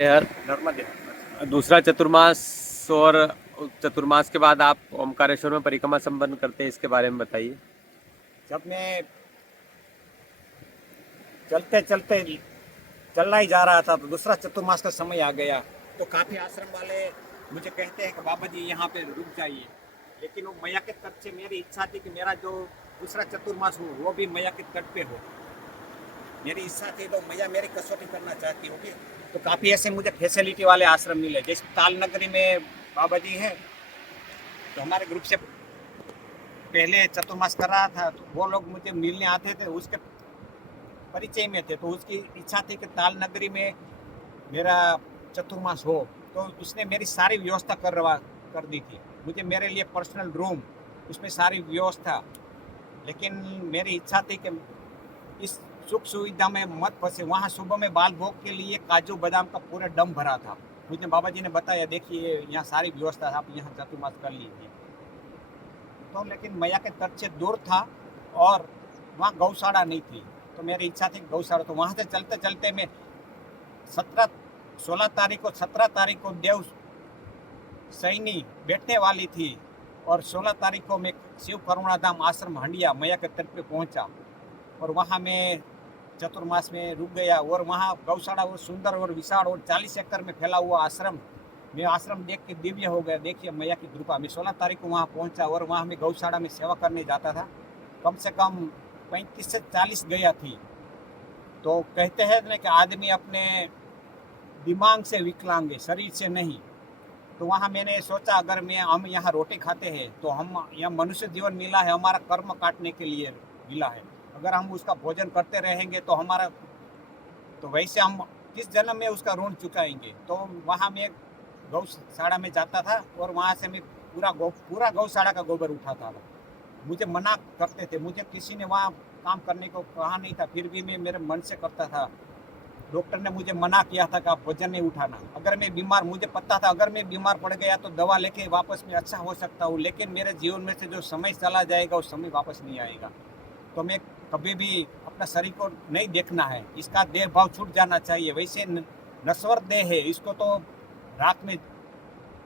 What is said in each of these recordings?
यार नर्मदे। दूसरा चतुर्मास और चतुर्मास के बाद आप ओमकारेश्वर में परिक्रमा संपन्न करते हैं, इसके बारे में बताइए। जब मैं चलते चलते चलना ही जा रहा था तो दूसरा चतुर्मास का समय आ गया। तो काफी आश्रम वाले मुझे कहते हैं कि बाबा जी यहाँ पे रुक जाइए, लेकिन वो मैया के तट से मेरी इच्छा थी कि मेरा जो दूसरा चतुर्मास हो वो भी मैया के तट पे हो। मेरी इच्छा थी तो मैया मेरी कसौटी करना चाहती होगी। तो काफी ऐसे मुझे फैसिलिटी वाले आश्रम मिले, जैसे ताल नगरी में बाबा जी है। तो हमारे ग्रुप से पहले चतुर्मास कर रहा था तो वो लोग मुझे मिलने आते थे, उसके परिचय में थे। तो उसकी इच्छा थी कि ताल नगरी में मेरा चतुर्मास हो। तो उसने मेरी सारी व्यवस्था कर दी थी। मुझे मेरे लिए पर्सनल रूम, उसमें सारी व्यवस्था। लेकिन मेरी इच्छा थी कि इस सुख सुविधा में मत फंसे। वहाँ सुबह में बाल भोग के लिए काजू बादाम का पूरा डम भरा था। मुझे बाबा जी ने बताया, देखिए यहाँ सारी व्यवस्था है, आप यहाँ चतुर्मास कर लीजिए। तो लेकिन मैया के तट से दूर था और वहाँ गौशाला नहीं थी। तो मेरी इच्छा थी गौशाला। तो वहाँ से चलते चलते मैं 17 16 तारीख को 17 तारीख को देव सैनी बैठने वाली थी, और 16 तारीख को मैं शिव करुणाधाम आश्रम हंडिया मैया के तट पे पहुंचा। और वहाँ मैं चतुर्मास में रुक गया। और वहाँ गौशाला और सुंदर और विशाल और 40 एकड़ में फैला हुआ आश्रम, मैं आश्रम देख के दिव्य हो गया। देखिए मैया की कृपा। मैं 16 तारीख को वहाँ पहुंचा और वहाँ मैं गौशाला में सेवा करने जाता था। कम से कम 35 से 40 गया थी। तो कहते हैं ना कि आदमी अपने दिमाग से विकलांग है, शरीर से नहीं। तो वहाँ मैंने सोचा, अगर मैं हम यहाँ रोटी खाते हैं तो हम यहाँ मनुष्य जीवन मिला है, हमारा कर्म काटने के लिए मिला है। अगर हम उसका भोजन करते रहेंगे तो हमारा, तो वैसे हम किस जन्म में उसका ऋण चुकाएंगे। तो वहाँ मैं गौशाला में जाता था और वहाँ से मैं पूरा गौशाला का गोबर उठाता था। मुझे मना करते थे, मुझे किसी ने वहाँ काम करने को कहा नहीं था, फिर भी मैं मेरे मन से करता था। डॉक्टर ने मुझे मना किया था कि आप वजन नहीं उठाना। अगर मैं बीमार, मुझे पता था अगर मैं बीमार पड़ गया तो दवा लेके वापस मैं अच्छा हो सकता हूँ, लेकिन मेरे जीवन में से जो समय चला जाएगा उस समय वापस नहीं आएगा। तो मैं कभी भी अपना शरीर को नहीं देखना है, इसका देह भाव छूट जाना चाहिए। वैसे नश्वर देह है, इसको तो रात में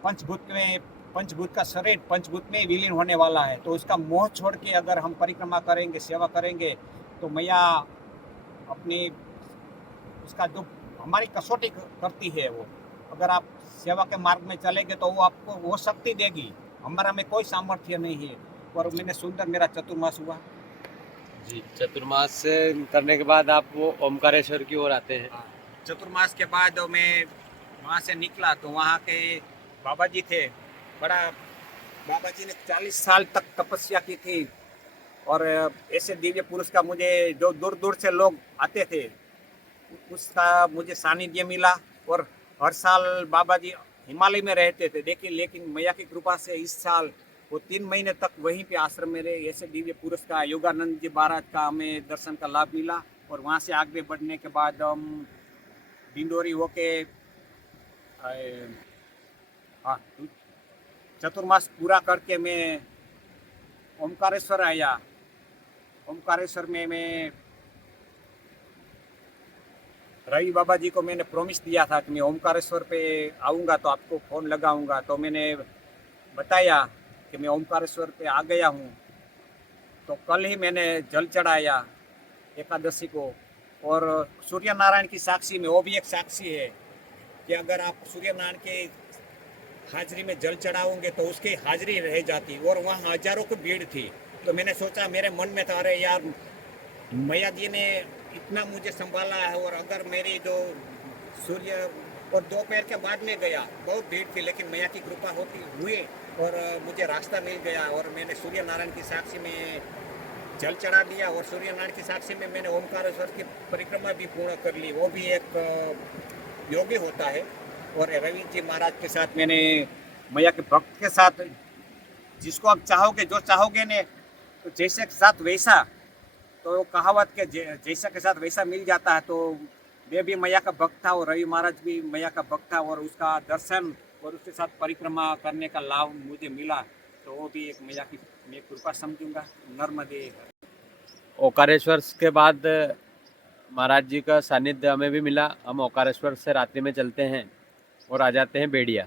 पंचभूत में पंचभूत का शरीर पंचभूत में विलीन होने वाला है। तो उसका मोह छोड़ के अगर हम परिक्रमा करेंगे, सेवा करेंगे, तो मैया अपनी उसका जो हमारी कसौटी करती है वो, अगर आप सेवा के मार्ग में चलेंगे तो वो आपको वो शक्ति देगी। हमारा में कोई सामर्थ्य नहीं है। और मैंने सुंदर मेरा चतुर्मास हुआ। जी, चतुर्मास करने के बाद आप वो ओमकारेश्वर की ओर आते हैं। हाँ, चतुर्मास के बाद मैं वहाँ से निकला तो वहाँ के बाबा जी थे। बड़ा बाबा जी ने 40 साल तक तपस्या की थी। और ऐसे दिव्य पुरुष का मुझे, जो दूर दूर से लोग आते थे, उसका मुझे सानिध्य मिला। और हर साल बाबा जी हिमालय में रहते थे, देखिए। लेकिन मैया की कृपा से इस साल वो 3 महीने तक वहीं पे आश्रम में रहे। ऐसे दिव्य पुरुष का, योगानंद जी महाराज का हमें दर्शन का लाभ मिला। और वहाँ से आगे बढ़ने के बाद हम डिंडोरी होके हाँ, चतुर्मास पूरा करके मैं ओमकारेश्वर आया। ओमकारेश्वर में मैं रवि बाबा जी को मैंने प्रॉमिस दिया था कि मैं ओमकारेश्वर पे आऊँगा तो आपको फ़ोन लगाऊंगा। तो मैंने बताया कि मैं ओमकारेश्वर पे आ गया हूँ। तो कल ही मैंने जल चढ़ाया एकादशी को। और सूर्य नारायण की साक्षी में, वो भी एक साक्षी है कि अगर आप सूर्य नारायण के हाजिरी में जल चढ़ाओगे तो उसकी हाजिरी रह जाती। और वहाँ हजारों की भीड़ थी। तो मैंने सोचा, मेरे मन में था, अरे यार, मैया जी ने इतना मुझे संभाला है, और अगर मेरी जो सूर्य, और दोपहर के बाद में गया, बहुत भीड़ थी, लेकिन मैया की कृपा होती हुई और मुझे रास्ता मिल गया। और मैंने सूर्य नारायण की साक्षी में जल चढ़ा दिया। और सूर्य नारायण की साक्षी में मैंने ओमकारेश्वर की परिक्रमा भी पूर्ण कर ली। वो भी एक योगी होता है। और रवि जी महाराज के साथ मैंने, मैया के भक्त के साथ, जिसको आप चाहोगे, जो चाहोगे ने, तो जैसे के साथ वैसा, तो कहावत के जैसा के साथ वैसा मिल जाता है। तो मैं भी मैया का भक्त था और रवि महाराज भी मैया का भक्त था, और उसका दर्शन और उसके साथ परिक्रमा करने का लाभ मुझे मिला। तो वो भी एक मैया की मैं कृपा समझूंगा। नर्मदे। ओमकारेश्वर के बाद महाराज जी का सानिध्य हमें भी मिला। हम ओंकारेश्वर से रात्रि में चलते हैं और आ जाते हैं बेड़िया।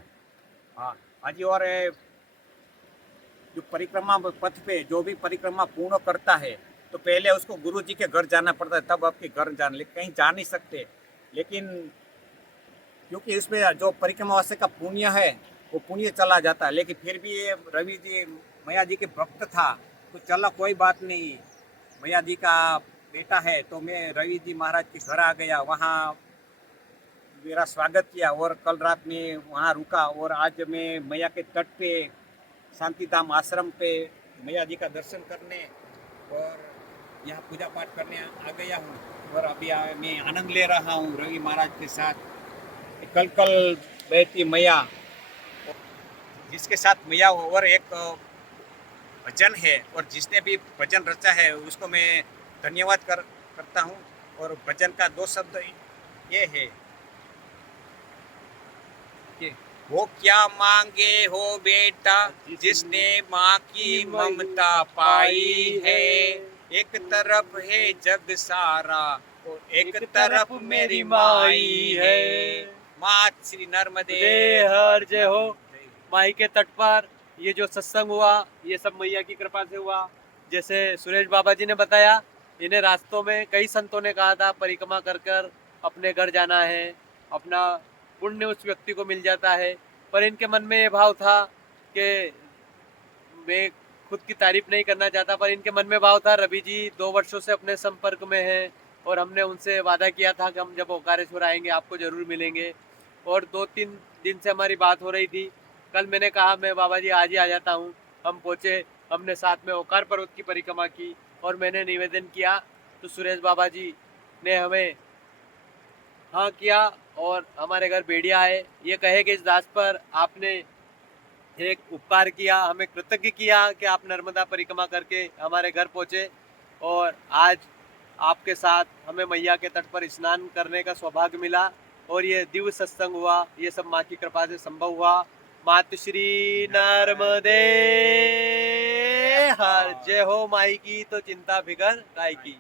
हाँ हाँ जी। और जो परिक्रमा पथ पे जो भी परिक्रमा पूर्ण करता है तो पहले उसको गुरु जी के घर जाना पड़ता है, तब आपके घर जाना, लेकिन कहीं जा नहीं सकते। लेकिन क्योंकि इसमें जो परिक्रमा वासे का पुण्य है वो पुण्य चला जाता है। लेकिन फिर भी ये रवि जी मैया जी के भक्त था, तो चला कोई बात नहीं, मैया जी का बेटा है, तो मैं रवि जी महाराज के घर आ गया, वहाँ मेरा स्वागत किया और कल रात में वहाँ रुका। और आज मैं मैया के तट पे शांतिधाम आश्रम पे मैया जी का दर्शन करने और यहाँ पूजा पाठ करने आ गया हूँ। और अभी मैं आनंद ले रहा हूँ रवि महाराज के साथ। कल कल बहती मैया, जिसके साथ मैया हो, और एक भजन है, और जिसने भी भजन रचा है उसको मैं धन्यवाद करता हूँ। और भजन का 2 शब्द ये है कि वो क्या मांगे हो बेटा जिसने माँ की ममता पाई है, एक तरफ है जग सारा और एक तरफ मेरी माई है। माँ श्री नर्मदे हर जय हो। माई के तट पर ये जो सत्संग हुआ ये सब मैया की कृपा से हुआ। जैसे सुरेश बाबा जी ने बताया, इन्हें रास्तों में कई संतों ने कहा था परिक्रमा कर कर अपने घर जाना है, अपना पुण्य उस व्यक्ति को मिल जाता है। पर इनके मन में ये भाव था कि मैं खुद की तारीफ नहीं करना चाहता, पर इनके मन में भाव था रवि जी 2 वर्षों से अपने संपर्क में हैं और हमने उनसे वादा किया था कि हम जब ओंकारेश्वर आएंगे आपको जरूर मिलेंगे। और 2-3 दिन से हमारी बात हो रही थी। कल मैंने कहा मैं बाबा जी आज ही आ जाता हूँ। हम पहुँचे, हमने साथ में ओंकार पर्वत की परिक्रमा की और मैंने निवेदन किया तो सुरेश बाबा जी ने हमें हाँ किया और हमारे घर बेड़िया आए। ये कहे कि इस दास पर आपने एक उपकार किया, हमें कृतज्ञ किया कि आप नर्मदा परिक्रमा करके हमारे घर पहुँचे और आज आपके साथ हमें मैया के तट पर स्नान करने का सौभाग्य मिला और ये दिव्य सत्संग हुआ। ये सब माँ की कृपा से संभव हुआ। मातश्री नर्मदे हर जय हो। माई की तो चिंता फिकर काय की।